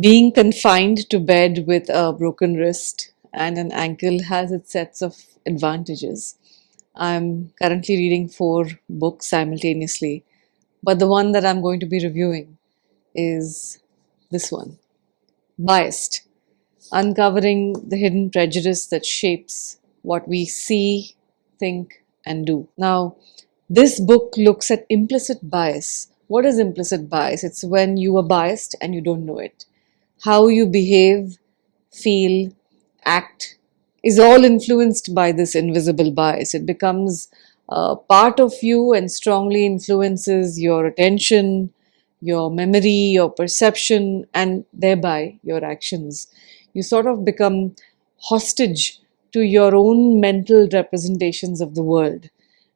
Being confined to bed with a broken wrist and an ankle has its sets of advantages. I'm currently reading 4 books simultaneously, but the one that I'm going to be reviewing is this one, Biased: Uncovering the Hidden Prejudice That Shapes What We See, Think, and Do. Now, this book looks at implicit bias. What is implicit bias? It's when you are biased and you don't know it. How you behave, feel, act is all influenced by this invisible bias. It becomes part of you and strongly influences your attention, your memory, your perception, and thereby your actions. You sort of become hostage to your own mental representations of the world.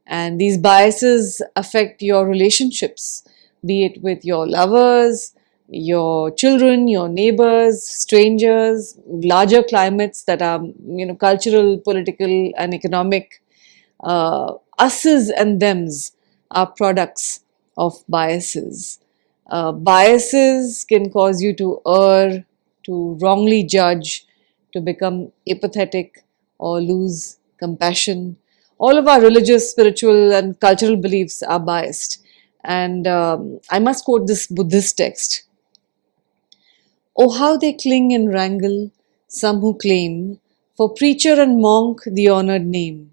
And these biases affect your relationships, be it with your lovers, your children, your neighbors, strangers, larger climates that are, cultural, political, and economic. Us's and them's are products of biases. Biases can cause you to err, to wrongly judge, to become apathetic or lose compassion. All of our religious, spiritual, and cultural beliefs are biased. And I must quote this Buddhist text. Oh, how they cling and wrangle, some who claim, for preacher and monk the honoured name.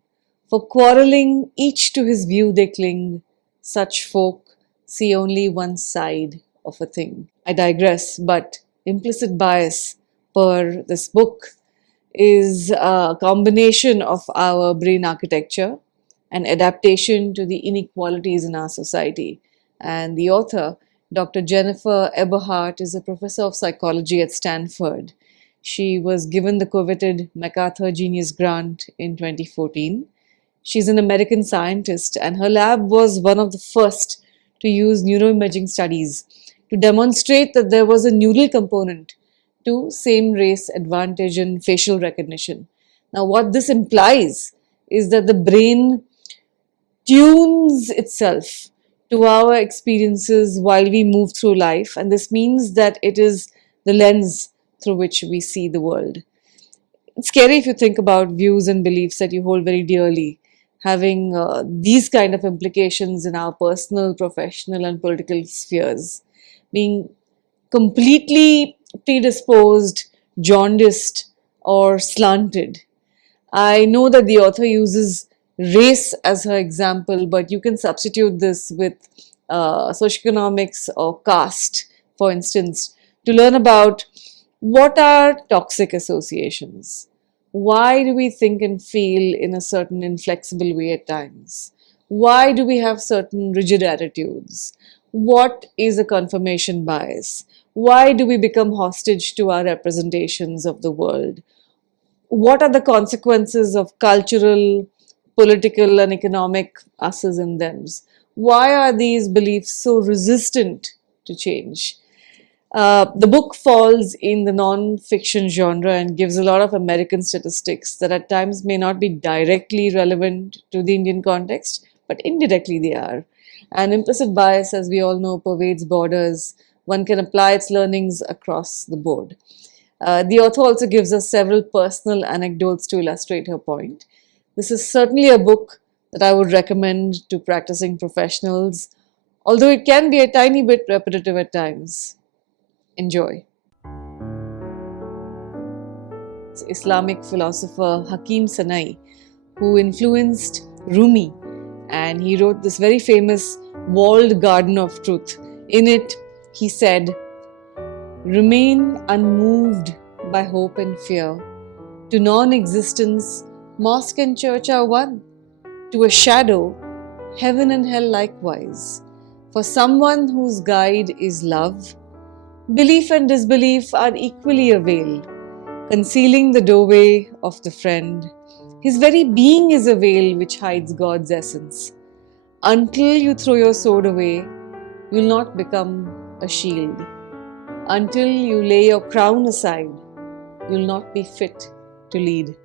For quarreling, each to his view they cling. Such folk see only one side of a thing. I digress, but implicit bias, per this book, is a combination of our brain architecture and adaptation to the inequalities in our society. And the author, Dr. Jennifer Eberhardt, is a professor of psychology at Stanford. She was given the coveted MacArthur Genius Grant in 2014. She's an American scientist, and her lab was one of the first to use neuroimaging studies to demonstrate that there was a neural component to same race advantage in facial recognition. Now, what this implies is that the brain tunes itself to our experiences while we move through life, and this means that it is the lens through which we see the world. It's scary if you think about views and beliefs that you hold very dearly having these kind of implications in our personal, professional, and political spheres. Being completely predisposed, jaundiced, or slanted. I know that the author uses race as her example, but you can substitute this with socioeconomics or caste, for instance, to learn about what are toxic associations. Why do we think and feel in a certain inflexible way at times? Why do we have certain rigid attitudes? What is a confirmation bias? Why do we become hostage to our representations of the world? What are the consequences of cultural, political, and economic us's and them's? Why are these beliefs so resistant to change? The book falls in the non-fiction genre and gives a lot of American statistics that at times may not be directly relevant to the Indian context, but indirectly they are. And implicit bias, as we all know, pervades borders. One can apply its learnings across the board. The author also gives us several personal anecdotes to illustrate her point. This is certainly a book that I would recommend to practicing professionals, although it can be a tiny bit repetitive at times. Enjoy. It's Islamic philosopher Hakim Sanai, who influenced Rumi, and he wrote this very famous walled garden of truth. In it, he said, "Remain unmoved by hope and fear. To non-existence, mosque and church are one. To a shadow, heaven and hell likewise. For someone whose guide is love, belief and disbelief are equally a veil, concealing the doorway of the friend. His very being is a veil which hides God's essence. Until you throw your sword away, you'll not become a shield. Until you lay your crown aside, you'll not be fit to lead."